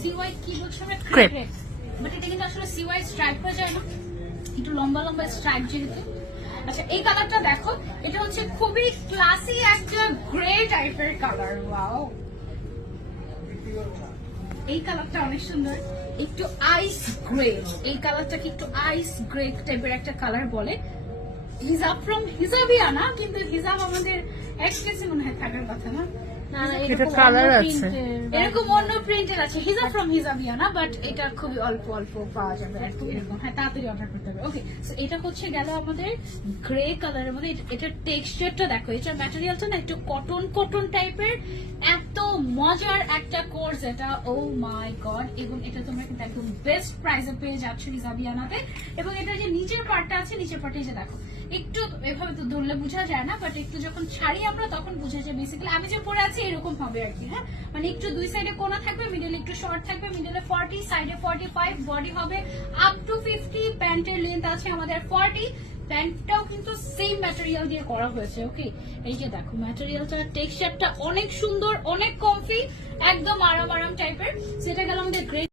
CY কি বলছো আমরা? ক্রেপ বাট এটা কিন্তু আসলে সিওয়াই স্ট্রাইপ হয়ে যায় না। একটু লম্বা লম্বা স্ট্রাইপ যেহেতু। আচ্ছা এই কালারটা দেখো। এটা হচ্ছে খুবই ক্লাসি একটা গ্রে টাইপের কালার ওয়াও এই কালারটা অনেক সুন্দর। একটু আইস গ্রে এই কালারটাকে একটু আইস গ্রে টাইপের একটা কালার বলে? হিজাব ফ্রম হিজাবিয়ানা কিন্তু হিজাব আমাদের এক্সপ্রেসে মনে হয় থাকার কথা না? না, না, এটা এরকম আছে। এরকম অন্য প্রিন্টের আছে। হিজাব ফ্রম হিজাবিয়ানা বাট এটা খুবই অল্প অল্প পাওয়া যাবে। আর কি এরকম হ্যাঁ তাড়াতাড়ি অর্ডার করতে হবে। ওকে এটা হচ্ছে গেল আমাদের গ্রে কালারের মধ্যে। এটা- এটার টেক্সচারটা দেখো এটার ম্যাটেরিয়ালটা না একটু কটন কটন টাইপের এত মজার একটা কোর্স এটা। ও মাই গড এবং এটা তোমরা কিন্তু একদম বেস্ট প্রাইসে পেয়ে যাচ্ছ হিজাবিয়ানাতে এবং এটা যে নিচের পার্টটা আছে নিচের পার্টে যে দেখো। একটু এভাবে তো ধরলে বোঝা যায় না বাট একটু যখন ছাড়ি আমরা তখন বুঝা যায় বেসিক্যালি আমি যে পরে আছি এরকম হবে আর কি হ্যাঁ? মানে একটু দুই সাইডে কোনা থাকবে মিডলে একটু শর্ট থাকবে মিডলে ফর্টি সাইডে ফর্টি ফাইভ বডি হবে আপ টু ফিফটি প্যান্টের লেন্থ আছে আমাদের ফর্টি প্যান্টটাও কিন্তু সেম ম্যাটেরিয়াল দিয়ে করা হয়েছে ওকে এই যে দেখো ম্যাটেরিয়ালটা টেক্সচারটা অনেক সুন্দর, অনেক কমফি একদম আরাম আরাম টাইপের সেটা গেল আমাদের গ্রে